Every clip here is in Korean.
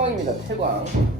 태광입니다. 태광.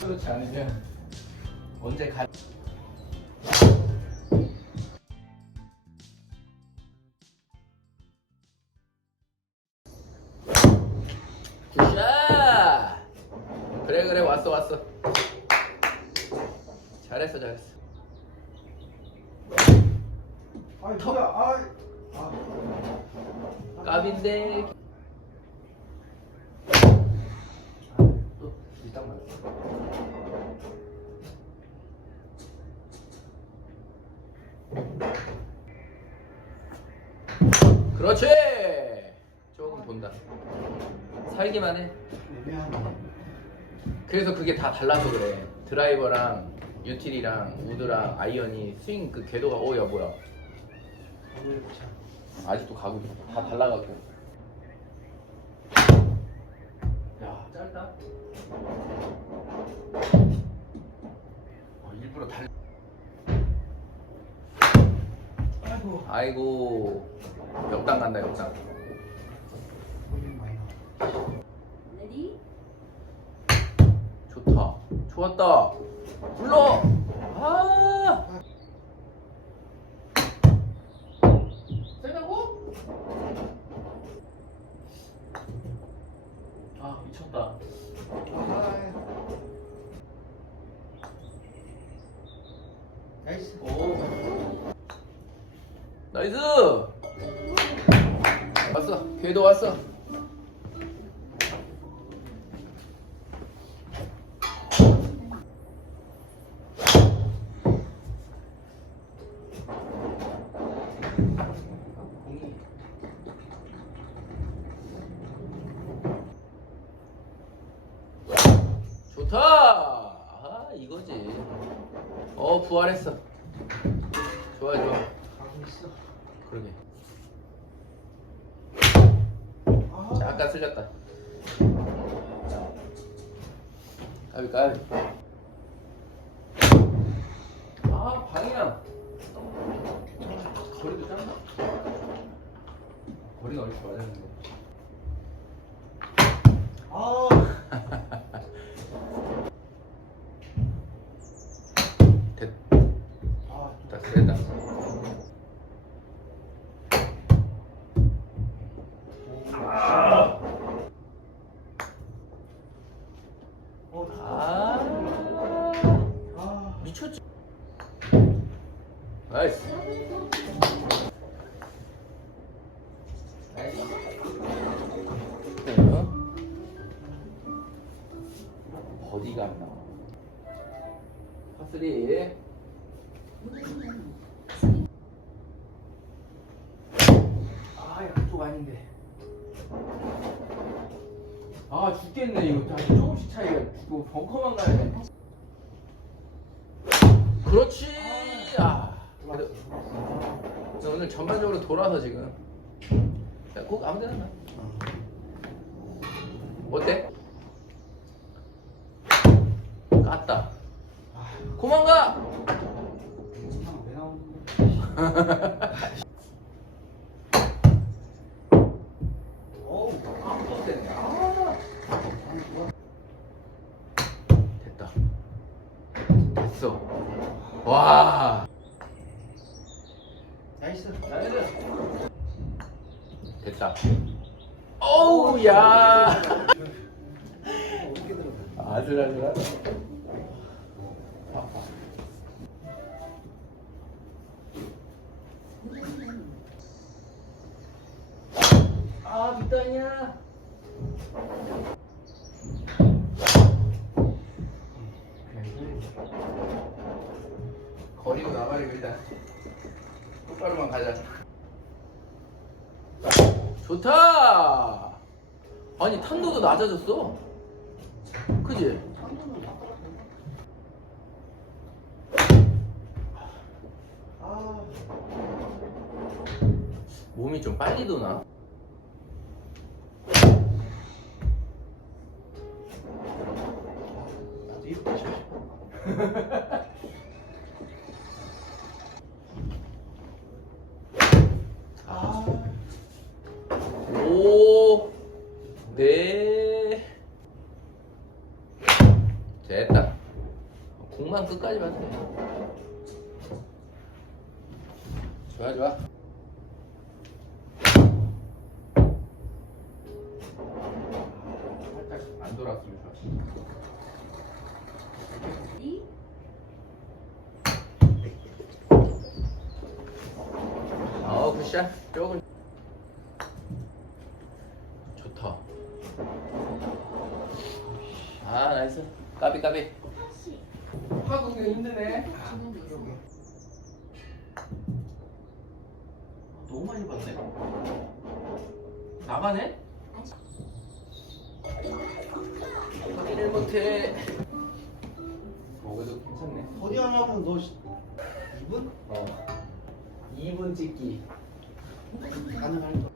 그렇지 않으면 언제 가? 달라서 그래. 드라이버랑 유틸이랑 우드랑 아이언이 스윙 그 궤도가 오야 뭐야. 오늘 참. 아직도 가고 있어. 다 달라갖고. 야, 짧다. 어, 일부러 달. 아이고. 아이고, 역당 간다 역당. 손님 많이 나. 레디 좋았다. 불러. 아. 세다고? 아 미쳤다. 나이스. 오. 나이스. 왔어. 궤도 왔어. 공이. 좋다. 아 이거지. 어 부활했어. 좋아 좋아. 가고 있어. 그러게. 아. 잠깐 쓸렸다. 까비 까비. 아 방이야. 거리도 짧나? 거리가 얼추 맞았는데. 아. 아닌데. 아 죽겠네 이거 다시 조금씩 차이가 죽고 벙커만 가야 돼. 그렇지. 아. 아. 그래. 나 오늘 전반적으로 돌아서 지금. 야, 곡 아무데나 놔. 어때? 깠다. 아. 고만가. 어우 야. 아슬아슬하다. 아 밑단이야. 거리고 나발이고 일단 똑바로만 가자. 좋다. 아니 탄도도 낮아졌어. 그지? 아 몸이 좀 빨리 도나? 나도 이렇게. 아 오, 네. 됐다. 공만 끝까지 봐도 돼. 좋아, 좋아. 살짝 안 돌았으면 좋았어. 어, 굿샷. 조금. 좋다. 아, 나이스. 까비, 까비. 하고 힘드네. 너무 많이 봤네. 나가네? 확인을 못해. 어, 그래도 괜찮네. 어디 하나면 너 시- 이분 어. 2분 찍기. 가능할 거.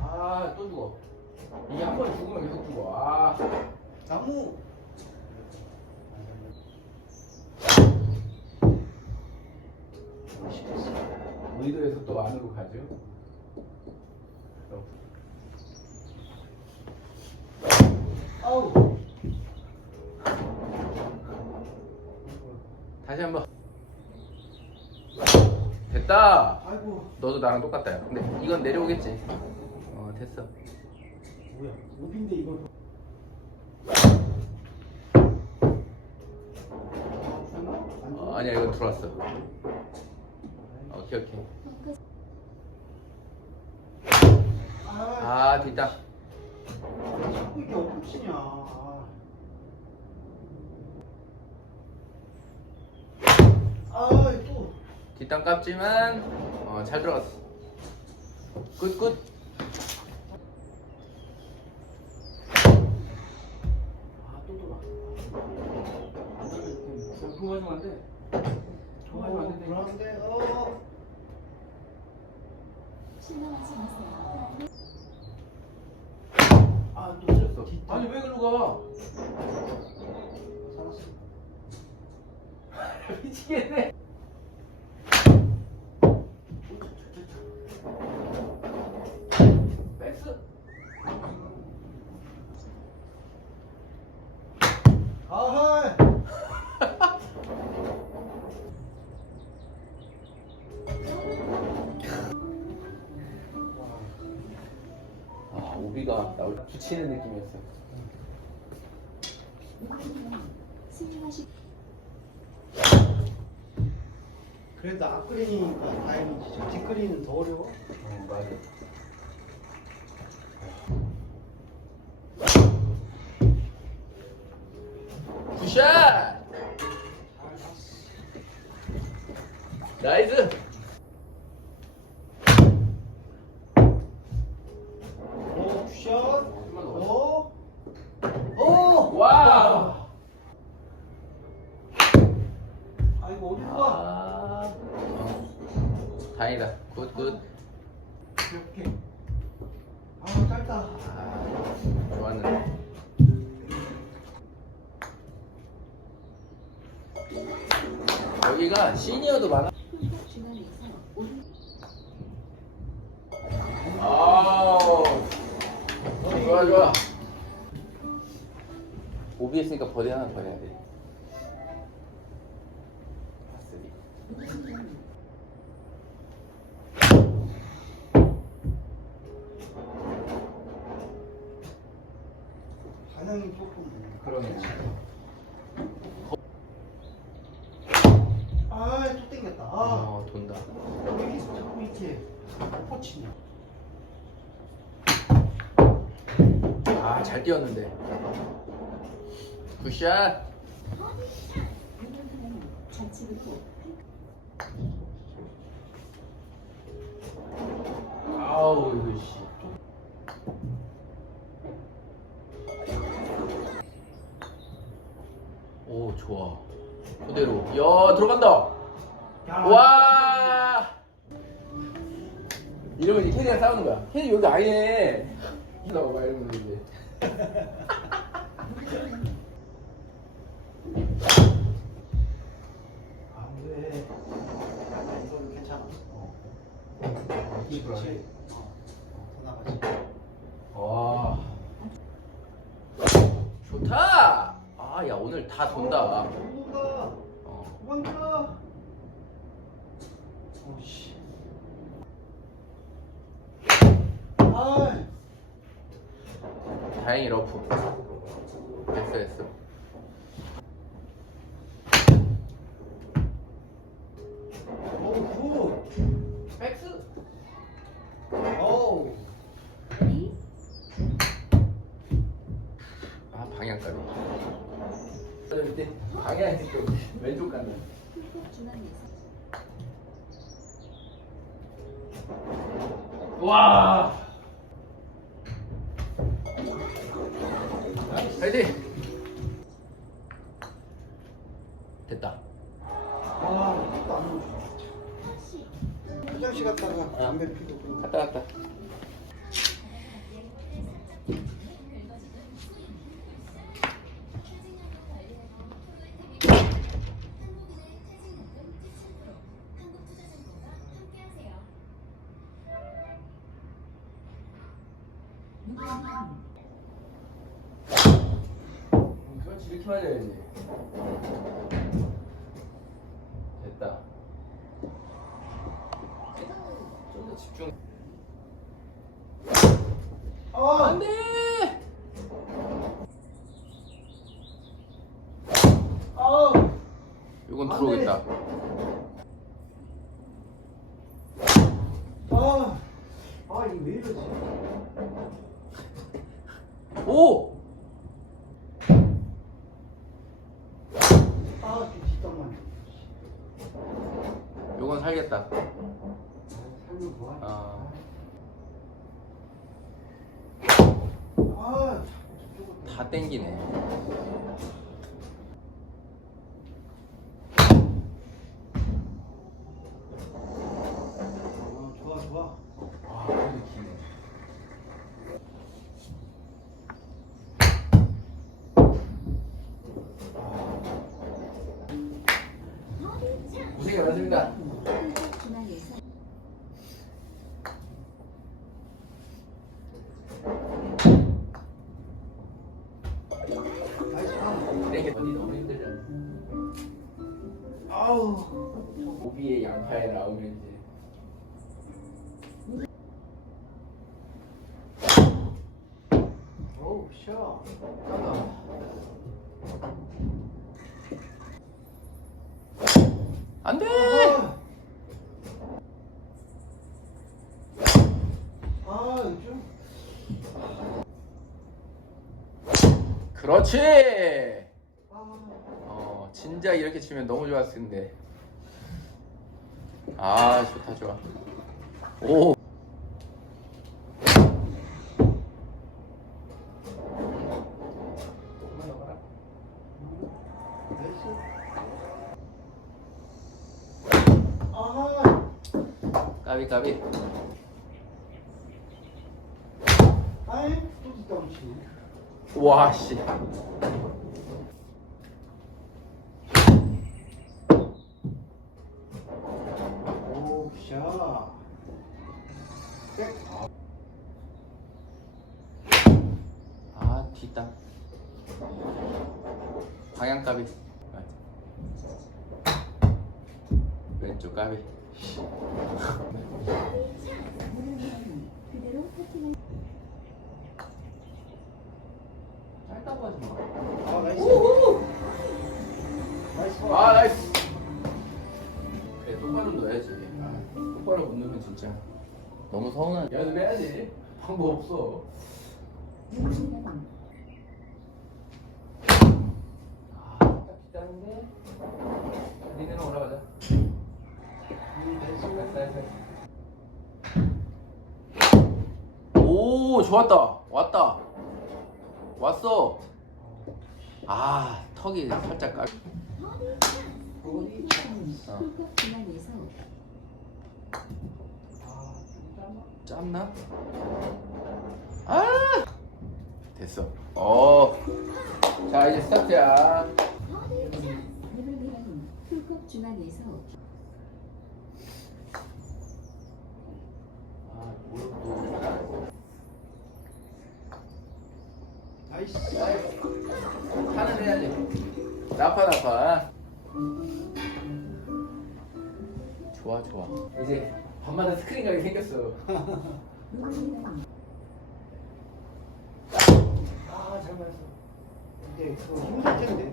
아, 또 죽어. 이게 한 번 죽으면 계속 죽어. 아. 나무. 의도에서 또 안으로 가죠. 또. 아우. 다시 한번. 됐다. 아이고. 너도 나랑 똑같다. 야. 근데 이건 내려오겠지. 어, 됐어. 뭐야? 오빈데 이걸. 어, 아니야, 이건 들어왔어. 오케이, 오케이. 아, 아, 뒷땅. 자꾸 이게 엎치냐. 아. 아, 또. 뒷땅 깝지만, 어, 잘 들어갔어. 굿, 굿. 아, 또 돌아. 안 들어가, 이렇게. 그거 하시면 안 돼. 돼. 불안한데, 어. 실망하지 마세요. 아, 또 틀렸어. 아니, 왜 글로 가? 살았어. 미치겠네. 붙이는 느낌이었어. 승리하시 그래도 앞그린이니까 다행이지. 저 뒷그린은 더 어려워. 어, 맞아. 굿샷! 나이스! 오비 했으니까 버디 하나 더 해야 돼. 아이씨 오 좋아. 그대로. 야 들어간다. 와. 이러면 이제 캐리랑 싸우는 거야. 캐리 여기 아예. 나와봐 이러면 이제. 안돼. 약간 이거는 괜찮아 어. 27 다 돈다. 어. 뭔가. 오씨. 아, 다행히 러프. 됐어 됐어. 와. 해야 되는지. 요건 살겠다. 어. 다 땡기네. 오비의 양파에 나오면 이제. 어우, 샤. 까다. 안 돼! 아, 좀. 그렇지! 아, 어, 진짜 이렇게 치면 너무 좋았을 텐데. 아, 좋다, 좋아. 오! 까비, 까비. 아이, 또 뒷땅 치네. 와, 씨. 서운한 연습해야지. 방법 없어. 아 살짝 기다는데? 니네는 올라가자. 오 좋았다. 왔다. 왔어. 아 턱이 살짝 까무릎은 홀컵 중앙에서 짬나? 아! 됐어. 어 자 이제 스타트야. 홀컵 중앙에서 아 나이스. 하는 해야지 나파 나파. 좋아 좋아. 이제 밤마다 스크린 가게 생겼어 아잘 맞았어. 근데 그거 힘들 텐데.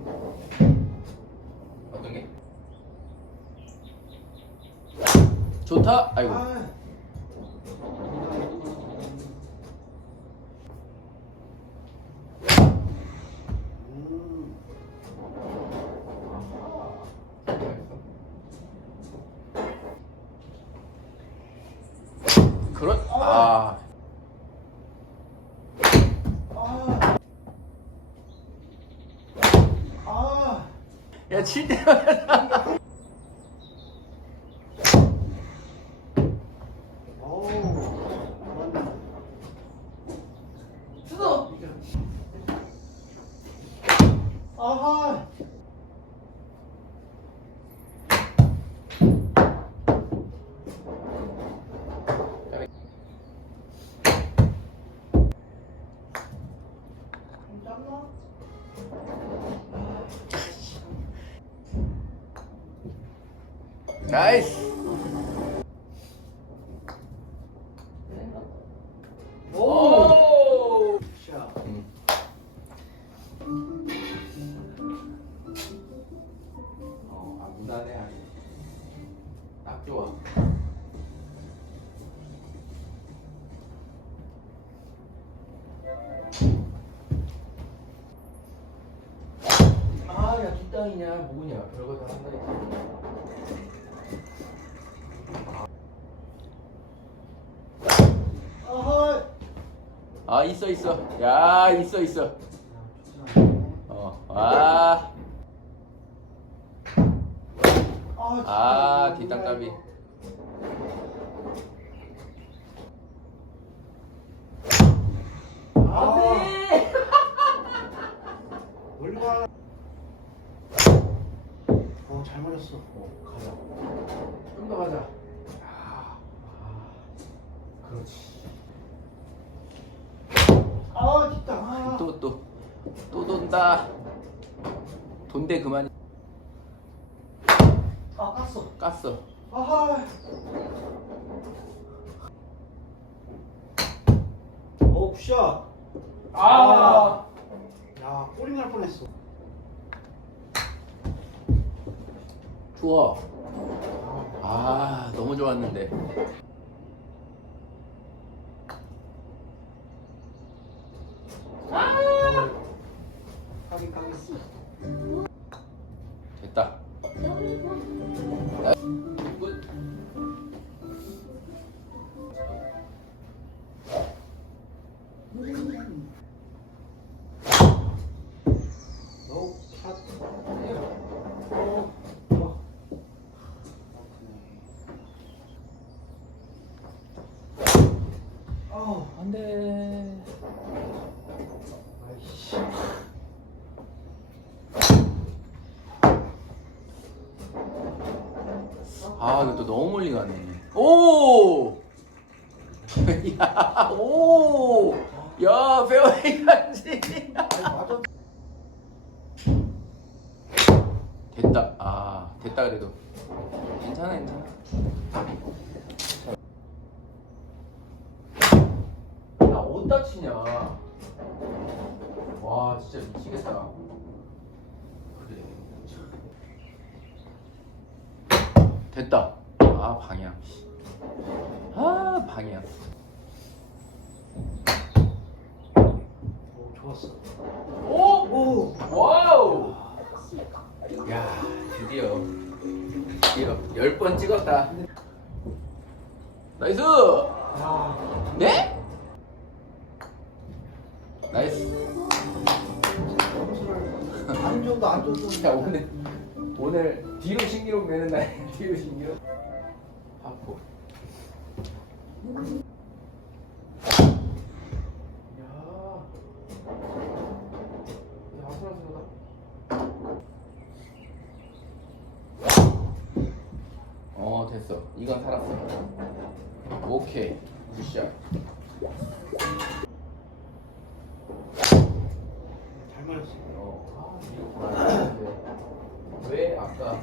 어떤 게? 좋다 아이고 아. 야, 칠때마다 어우. 맞네. 뜯어. 아하. 좀 짧나? 나 있어, 있어. 야, 있어, 있어. 어, 아, 아, 뒷땅 까비. 안돼. 멀리 가. 어, 잘 맞았어. 어, 가자. 좀 더 가자. 아, 아, 그렇지. 아, 뒷땅. 아. 또, 또, 또 돈다. 돈대 그만. 아, 깠어. 깠어. 아하. 오, 굿샷. 아. 야, 꼬리 날 뻔했어. 좋아. 아, 너무 좋았는데. 멀리 가네. 오! 야, 오! 야, 페어웨이까지. 아니 맞아. 됐다. 아, 됐다 그래도. 괜찮아, 괜찮아. 나 어디다 치냐? 와, 진짜 미치겠다. 그래. 됐다. 아, 방향. 아, 방향. 오 좋았어. 오! 오. 와우! 야, 드디어 드디어 열 번 찍었다. 나이스! 야. 네? 나이스. 안 줘도 안 줘도. 자 오늘 오늘 뒤로 신기록 내는 날 뒤로 신기록. 파포. 야. 야, 아슬아슬하다. 어 됐어 이건 살았어 오케이 굿샷 잘 맞았어. 어, 아, 이거 불안한데 왜 아까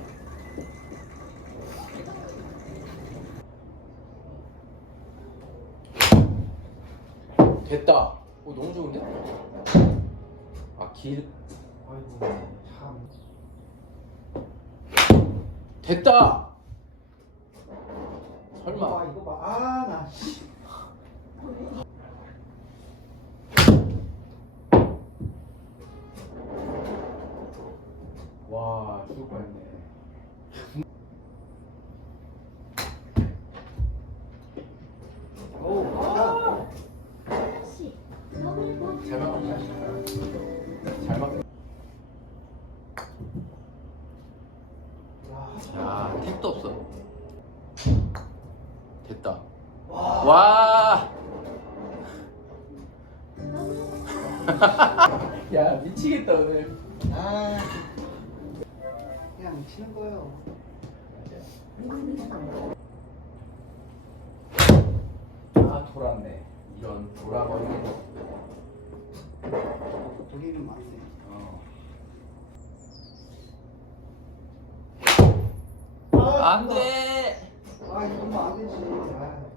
됐다 오 너무 좋은데? 아 길 아이고 참. 됐다 와. 와. 야 미치겠다 오늘. 아. 그냥 치는 거예요. 아 돌았네. 이런 돌아버리는. 돌리는 맞네. 어. 아, 안돼. 아 이러면 안 되지. 아.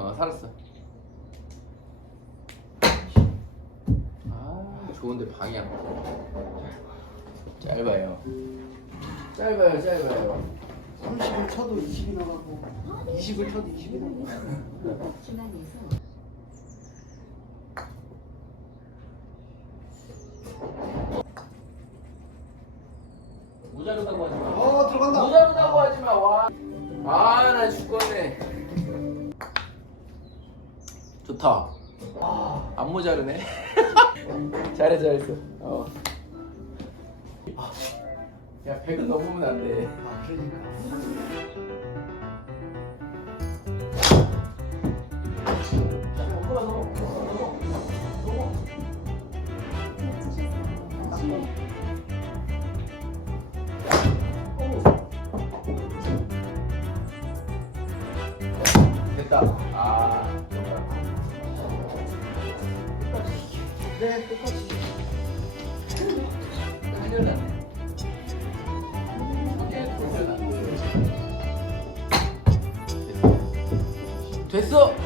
어 살았어. 아 좋은데 방향. 짧아요. 짧아요 짧아요. 30을 쳐도 20이 나가고 20을 쳐도 20이 나가고 야 100은 넘으면 안 돼. 아 그러니까 됐다. 아. 네 끝까지 났네. そう。